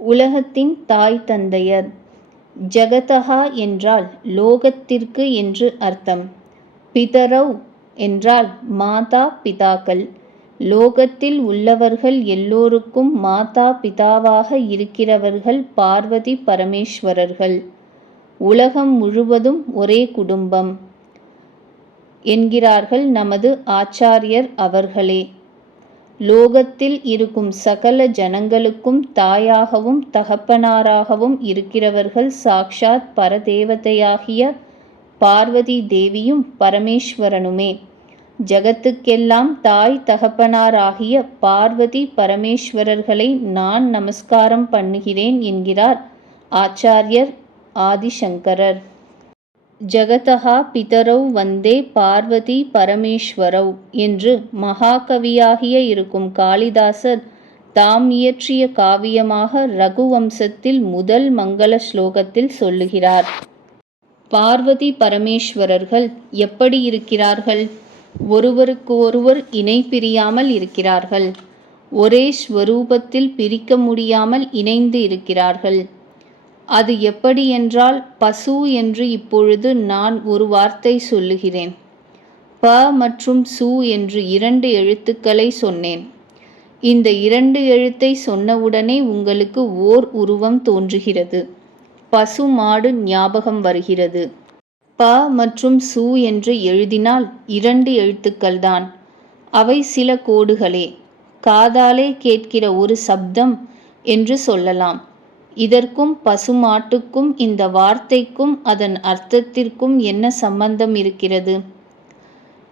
உலகத்தின் தாய் தந்தையர். ஜகதஹா என்றால் லோகத்திற்கு என்று அர்த்தம். பிதரவ் என்றால் மாதா பிதாக்கள். லோகத்தில் உள்ளவர்கள் எல்லோருக்கும் மாதா பிதாவாக இருக்கிறவர்கள் பார்வதி பரமேஸ்வரர்கள். உலகம் முழுவதும் ஒரே குடும்பம். என்கிறார்கள் நமது ஆச்சாரியர் அவர்களே. லோகத்தில் இருக்கும் சகல ஜனங்களுக்கும் தாயாகவும் தகப்பனாராகவும் இருக்கிறவர்கள் சாக்ஷாத் பரதேவதையாகிய பார்வதி தேவியும் பரமேஸ்வரனுமே. ஜகத்துக்கெல்லாம் தாய் தகப்பனாராகிய பார்வதி பரமேஸ்வரர்களை நான் நமஸ்காரம் பண்ணுகிறேன் என்கிறார் ஆச்சாரியர் ஆதிசங்கரர். ஜகதகா பிதரௌ வந்தே பார்வதி பரமேஸ்வரௌ என்று மகாகவியாகிய இருக்கும் காளிதாசர் தாம் இயற்றிய காவியமாக ரகுவம்சத்தில் முதல் மங்கள ஸ்லோகத்தில் சொல்லுகிறார். பார்வதி பரமேஸ்வரர்கள் எப்படி இருக்கிறார்கள்? ஒருவருக்கு ஒருவர் இணை பிரியாமல் இருக்கிறார்கள். ஒரே ஸ்வரூபத்தில் பிரிக்க முடியாமல் இணைந்து இருக்கிறார்கள். அது எப்படி என்றால் பசு என்று இப்பொழுது நான் ஒரு வார்த்தை சொல்லுகிறேன். ப மற்றும் சு என்று இரண்டு எழுத்துக்களை சொன்னேன். இந்த இரண்டு எழுத்தை சொன்னவுடனே உங்களுக்கு ஓர் உருவம் தோன்றுகிறது. பசு மாடு ஞாபகம் வருகிறது. ப மற்றும் சு என்று எழுதினால் இரண்டு எழுத்துக்கள்தான். அவை சில கோடுகளே. காதாலே கேட்கிற ஒரு சப்தம் என்று சொல்லலாம். இதற்கும் பசுமாட்டுக்கும் இந்த வார்த்தைக்கும் அதன் அர்த்தத்திற்கும் என்ன சம்பந்தம் இருக்கிறது?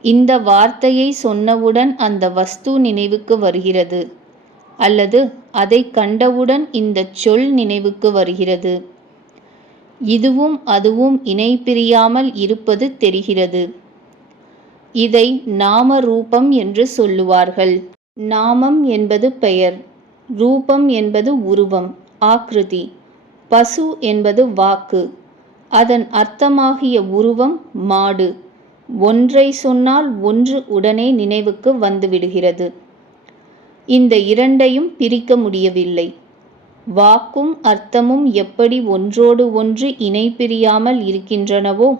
இந்த வார்த்தையை சொன்னவுடன் அந்த வஸ்து நினைவுக்கு வருகிறது அல்லது அதை கண்டவுடன் இந்த சொல் நினைவுக்கு வருகிறது. இதுவும் அதுவும் இணை பிரியாமல் இருப்பது தெரிகிறது. இதை நாம ரூபம் என்று சொல்லுவார்கள். நாமம் என்பது பெயர் ரூபம் என்பது உருவம். ஆக்ருதி. பசு என்பது வாக்கு. அதன் அர்த்தமாகிய உருவம் மாடு. ஒன்றை சொன்னால் ஒன்று உடனே நினைவுக்கு வந்துவிடுகிறது. இந்த இரண்டையும் பிரிக்க முடியவில்லை. வாக்கும் அர்த்தமும் எப்படி ஒன்றோடு ஒன்று இணை பிரியாமல் இருக்கின்றனவோ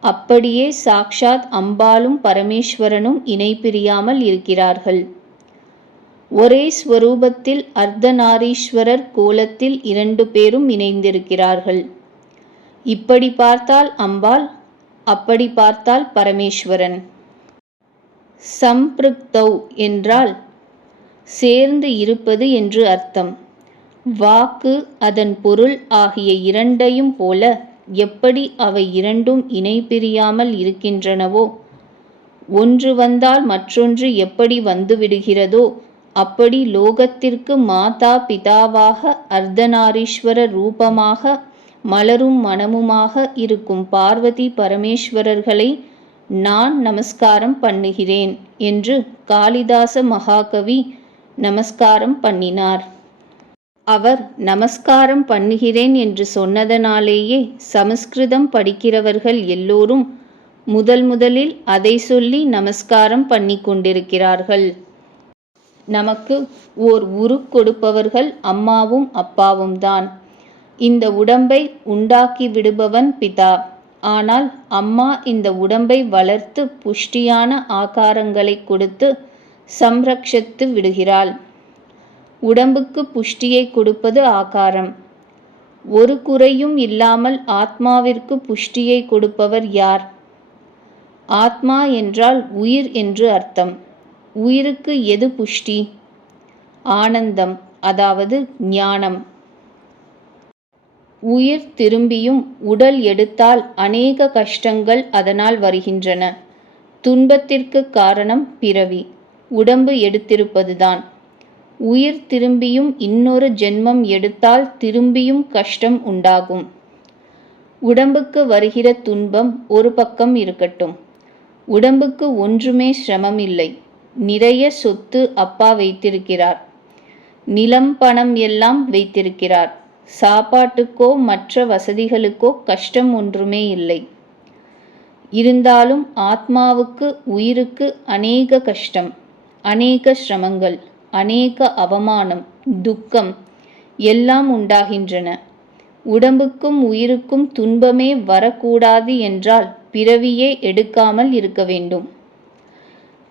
அப்படியே சாக்ஷாத் அம்பாலும் பரமேஸ்வரனும் இணை பிரியாமல் இருக்கிறார்கள். ஒரே ஸ்வரூபத்தில் அர்த்தநாரீஸ்வரர் கோலத்தில் இரண்டு பேரும் இணைந்திருக்கிறார்கள். இப்படி பார்த்தால் அம்பாள் அப்படி பார்த்தால் பரமேஸ்வரன். சம்பிருக்தௌ என்றால் சேர்ந்து இருப்பது என்று அர்த்தம். வாக்கு அதன் பொருள் ஆகிய இரண்டையும் போல எப்படி அவை இரண்டும் இணை பிரியாமல் இருக்கின்றனவோ ஒன்று வந்தால் மற்றொன்று எப்படி வந்துவிடுகிறதோ அப்படி லோகத்திற்கு மாதா பிதாவாக அர்த்தநாரீஸ்வர ரூபமாக மலரும் மனமுமாக இருக்கும் பார்வதி பரமேஸ்வரர்களை நான் நமஸ்காரம் பண்ணுகிறேன் என்று காளிதாச மகாகவி நமஸ்காரம் பண்ணினார். அவர் நமஸ்காரம் பண்ணுகிறேன் என்று சொன்னதனாலேயே சமஸ்கிருதம் படிக்கிறவர்கள் எல்லோரும் முதல் முதலில் அதை சொல்லி நமஸ்காரம் பண்ணி கொண்டிருக்கிறார்கள் நமக்கு ஓர் உரு கொடுப்பவர்கள் அம்மாவும் அப்பாவும் தான் இந்த உடம்பை உண்டாக்கி விடுபவன் பிதா. ஆனால் அம்மா இந்த உடம்பை வளர்த்து புஷ்டியான ஆகாரங்களை கொடுத்து சம்ரக்ஷித்து விடுகிறாள். உடம்புக்கு புஷ்டியை கொடுப்பது ஆகாரம். ஒரு குறையும் இல்லாமல் ஆத்மாவிற்கு புஷ்டியை கொடுப்பவர் யார்? ஆத்மா என்றால் உயிர் என்று அர்த்தம். உயிருக்கு எது புஷ்டி? ஆனந்தம் அதாவது ஞானம். உயிர் திரும்பியும் உடல் எடுத்தால் அநேக கஷ்டங்கள் அதனால் வருகின்றன. துன்பத்திற்கு காரணம் பிறவி. உடம்பு எடுத்திருப்பதுதான். உயிர் திரும்பியும் இன்னொரு ஜென்மம் எடுத்தால் திரும்பியும் கஷ்டம் உண்டாகும். உடம்புக்கு வருகிற துன்பம் ஒரு பக்கம் இருக்கட்டும். உடம்புக்கு ஒன்றுமே சிரமம் இல்லை நிறைய சொத்து அப்பா வைத்திருக்கிறார். நிலம் பணம் எல்லாம் வைத்திருக்கிறார். சாப்பாட்டுக்கோ மற்ற வசதிகளுக்கோ கஷ்டம் ஒன்றுமே இல்லை. இருந்தாலும் ஆத்மாவுக்கு உயிருக்கு அநேக கஷ்டம் அநேக சிரமங்கள் அநேக அவமானம் துக்கம் எல்லாம் உண்டாகின்றன. உடம்புக்கும் உயிருக்கும் துன்பமே வரக்கூடாது என்றால் பிறவியே எடுக்காமல் இருக்க வேண்டும்.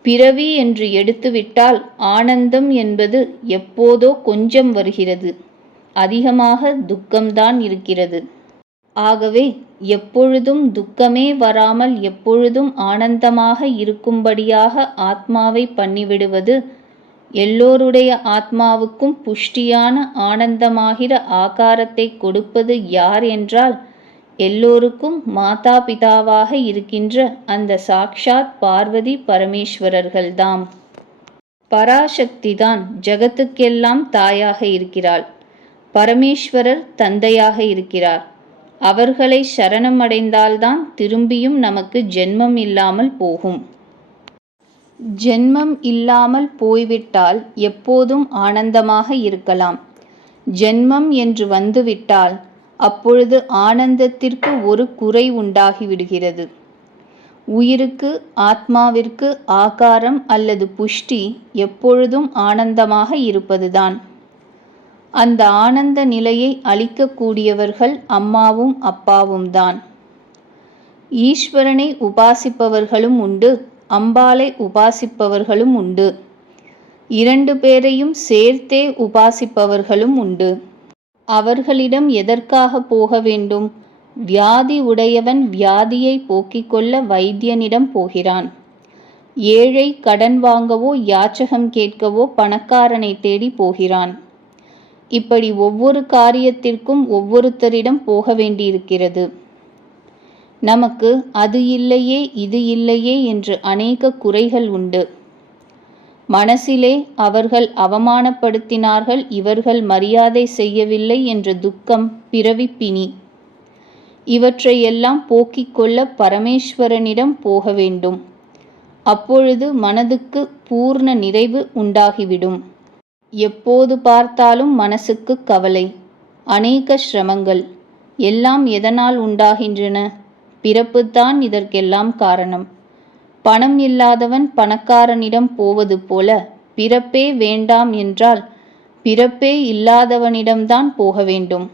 பிறவி என்று எடுத்துவிட்டால் ஆனந்தம் என்பது எப்போதோ கொஞ்சம் வருகிறது. அதிகமாக துக்கம்தான் இருக்கிறது. ஆகவே எப்பொழுதும் துக்கமே வராமல் எப்பொழுதும் ஆனந்தமாக இருக்கும்படியாக ஆத்மாவை பண்ணிவிடுவது எல்லோருடைய ஆத்மாவுக்கும் புஷ்டியான ஆனந்தமாகிற ஆகாரத்தை கொடுப்பது யார் என்றால் எல்லோருக்கும் மாதா பிதாவாக இருக்கின்ற அந்த சாக்ஷாத் பார்வதி பரமேஸ்வரர்கள்தாம். பராசக்திதான் ஜகத்துக்கெல்லாம் தாயாக இருக்கிறாள். பரமேஸ்வரர் தந்தையாக இருக்கிறார். அவர்களை சரணம் அடைந்தால்தான் திரும்பியும் நமக்கு ஜென்மம் இல்லாமல் போகும். ஜென்மம் இல்லாமல் போய்விட்டால் எப்போதும் ஆனந்தமாக இருக்கலாம். ஜென்மம் என்று வந்துவிட்டால் அப்பொழுது ஆனந்தத்திற்கு ஒரு குறை உண்டாகிவிடுகிறது. உயிருக்கு ஆத்மாவிற்கு ஆகாரம் அல்லது புஷ்டி எப்பொழுதும் ஆனந்தமாக இருப்பதுதான். அந்த ஆனந்த நிலையை அளிக்கக்கூடியவர்கள் அம்மாவும் அப்பாவும் தான் ஈஸ்வரனை உபாசிப்பவர்களும் உண்டு அம்பாளை உபாசிப்பவர்களும் உண்டு. இரண்டு பேரையும் சேர்த்தே உபாசிப்பவர்களும் உண்டு. அவர்களிடம் எதற்காக போக வேண்டும்? வியாதி உடையவன் வியாதியை போக்கிக் கொள்ள வைத்தியனிடம் போகிறான். ஏழை கடன் வாங்கவோ யாச்சகம் கேட்கவோ பணக்காரனை தேடி போகிறான். இப்படி ஒவ்வொரு காரியத்திற்கும் ஒவ்வொருத்தரிடம் போக வேண்டியிருக்கிறது. நமக்கு அது இல்லையே இது இல்லையே என்று அநேக குறைகள் உண்டு. மனசிலே அவர்கள் அவமானப்படுத்தினார்கள் இவர்கள் மரியாதை செய்யவில்லை என்ற துக்கம் பிறவிப்பினி. இவற்றையெல்லாம் போக்கிக் கொள்ள பரமேஸ்வரனிடம் போக வேண்டும். அப்பொழுது மனதுக்கு பூர்ண நிறைவு உண்டாகிவிடும். எப்போது பார்த்தாலும் மனசுக்கு கவலை அநேக சிரமங்கள் எல்லாம் எதனால் உண்டாகின்றன? பிறப்புத்தான் இதற்கெல்லாம் காரணம். பணம் இல்லாதவன் பணக்காரனிடம் போவது போல பிறப்பே வேண்டாம் என்றால் பிறப்பே இல்லாதவனிடம்தான் போக வேண்டும்.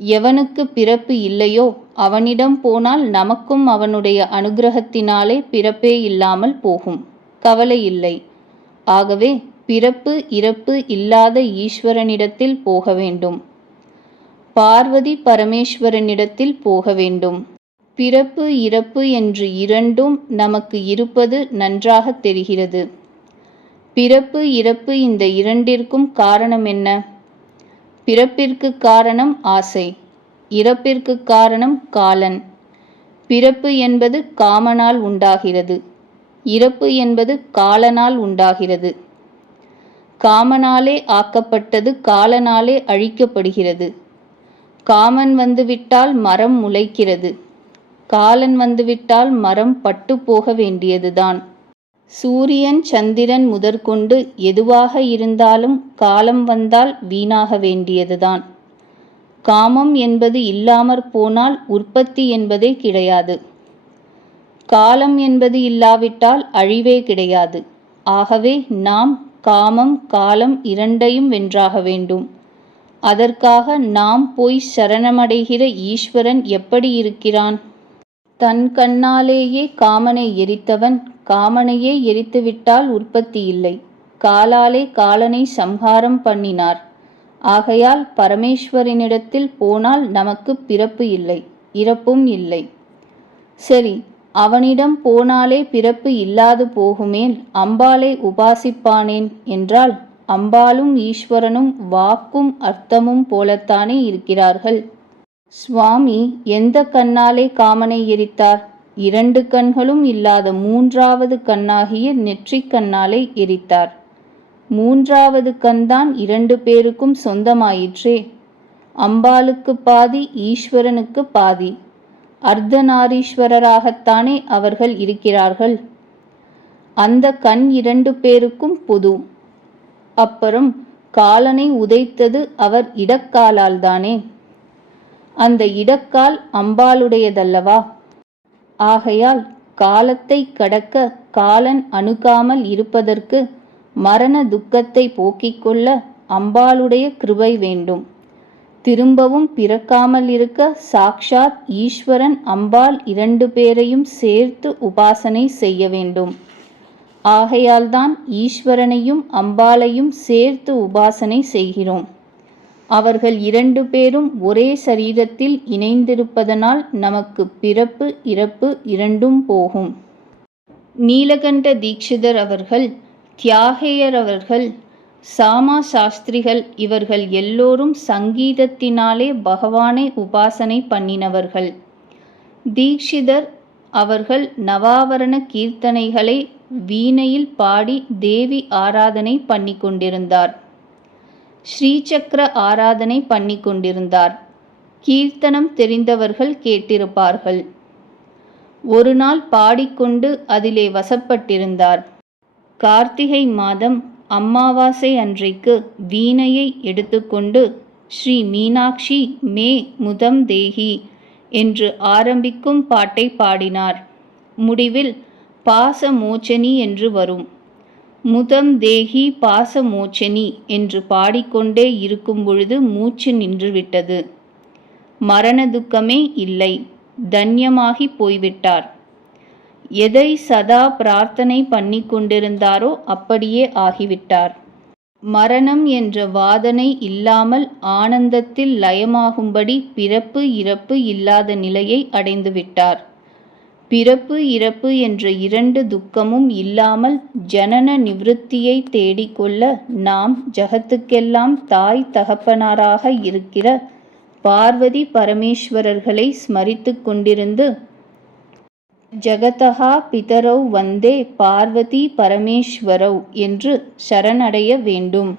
எவனுக்கு பிறப்பு இல்லையோ அவனிடம் போனால் நமக்கும் அவனுடைய அனுகிரகத்தினாலே பிறப்பே இல்லாமல் போகும். கவலை இல்லை. ஆகவே பிறப்பு இறப்பு இல்லாத ஈஸ்வரனிடத்தில் போக வேண்டும். பார்வதி பரமேஸ்வரனிடத்தில் போக வேண்டும். பிறப்பு இறப்பு என்று இரண்டும் நமக்கு இருப்பது நன்றாக தெரிகிறது. பிறப்பு இறப்பு இந்த இரண்டிற்கும் காரணம் என்ன? பிறப்பிற்கு காரணம் ஆசை இறப்பிற்கு காரணம் காலன். பிறப்பு என்பது காமனால் உண்டாகிறது இறப்பு என்பது காலனால் உண்டாகிறது. காமனாலே ஆக்கப்பட்டது காலனாலே அழிக்கப்படுகிறது. காமன் வந்துவிட்டால் மரம் முளைக்கிறது. காலன் வந்துவிட்டால் மரம் பட்டு போக வேண்டியதுதான். சூரியன் சந்திரன் முதற்கொண்டு எதுவாக இருந்தாலும் காலம் வந்தால் வீணாக வேண்டியதுதான். காமம் என்பது இல்லாமற் போனால் உற்பத்தி என்பதே கிடையாது. காலம் என்பது இல்லாவிட்டால் அழிவே கிடையாது. ஆகவே நாம் காமம் காலம் இரண்டையும் வென்றாக வேண்டும். அதற்காக நாம் போய் சரணமடைகிற ஈஸ்வரன் எப்படி இருக்கிறான்? தன் கண்ணாலேயே காமனை எரித்தவன் காமனையே எரித்துவிட்டால் உற்பத்தி இல்லை. காலாலே காலனை சம்ஹாரம் பண்ணினார். ஆகையால் பரமேஸ்வரனிடத்தில் போனால் நமக்கு பிறப்பு இல்லை இறப்பும் இல்லை. சரி அவனிடம் போனாலே பிறப்பு இல்லாது போகுமேல் அம்பாளை உபாசிப்பானேன் என்றால் அம்பாளும் ஈஸ்வரனும் வாக்கும் அர்த்தமும் போலத்தானே இருக்கிறார்கள். சுவாமி எந்த கண்ணாலே காமனை எரித்தார்? இரண்டு கண்களும் இல்லாத மூன்றாவது கண்ணாகிய நெற்றிக் கண்ணாலே எரித்தார். மூன்றாவது கண்தான் இரண்டு பேருக்கும் சொந்தமாயிற்றே. அம்பாளுக்கு பாதி ஈஸ்வரனுக்கு பாதி. அர்த்தநாரீஸ்வரராகத்தானே அவர்கள் இருக்கிறார்கள். அந்த கண் இரண்டு பேருக்கும் பொது. அப்புறம் காலனை உதைத்தது அவர் இடக்காலால்தானே அந்த இடக்கால் அம்பாளுடையதல்லவா? ஆகையால் காலத்தை கடக்க காலன் அணுகாமல் இருப்பதற்கு மரண துக்கத்தை போக்கிக் கொள்ள அம்பாளுடைய கிருபை வேண்டும். திரும்பவும் பிறக்காமல் இருக்க சாக்ஷாத் ஈஸ்வரன் அம்பாள் இரண்டு பேரையும் சேர்த்து உபாசனை செய்ய வேண்டும். ஆகையால்தான் ஈஸ்வரனையும் அம்பாளையும் சேர்த்து உபாசனை செய்கிறோம். அவர்கள் இரண்டு பேரும் ஒரே சரீரத்தில் இணைந்திருப்பதனால் நமக்கு பிறப்பு இறப்பு இரண்டும் போகும். நீலகண்ட தீட்சிதர் அவர்கள் தியாகேயர் அவர்கள் சாமா சாஸ்திரிகள் இவர்கள் எல்லோரும் சங்கீதத்தினாலே பகவானை உபாசனை பண்ணினவர்கள். தீக்ஷிதர் அவர்கள் நவாவரண கீர்த்தனைகளை வீணையில் பாடி தேவி ஆராதனை பண்ணி கொண்டிருந்தார் ஸ்ரீசக்கர ஆராதனை பண்ணி கொண்டிருந்தார். கீர்த்தனம் தெரிந்தவர்கள் கேட்டிருப்பார்கள். ஒரு நாள் பாடிக்கொண்டு அதிலே வசப்பட்டிருந்தார். கார்த்திகை மாதம் அம்மாவாசை அன்றைக்கு வீணையை எடுத்துக்கொண்டு ஸ்ரீ மீனாட்சி மே முதம் தேகி என்று ஆரம்பிக்கும் பாட்டை பாடினார். முடிவில் பாசமோச்சனி என்று வரும். முதம் தேகி பாசமோச்சனி என்று பாடிக்கொண்டே இருக்கும் பொழுது மூச்சு நின்றுவிட்டது மரண துக்கமே இல்லை தன்யமாகி போய்விட்டார். எதை சதா பிரார்த்தனை பண்ணி கொண்டிருந்தாரோ அப்படியே ஆகிவிட்டார். மரணம் என்ற வாதனை இல்லாமல் ஆனந்தத்தில் லயமாகும்படி பிறப்பு இறப்பு இல்லாத நிலையை அடைந்துவிட்டார். பிறப்பு இறப்பு என்ற இரண்டு துக்கமும் இல்லாமல் ஜனன நிவிருத்தியை தேடிக்கொள்ள நாம் ஜகத்துக்கெல்லாம் தாய் தகப்பனாராக இருக்கிற பார்வதி பரமேஸ்வரர்களை ஸ்மரித்து கொண்டிருந்து ஜகதகா பிதரௌ வந்தே பார்வதி பரமேஸ்வரவ் என்று சரணடைய வேண்டும்.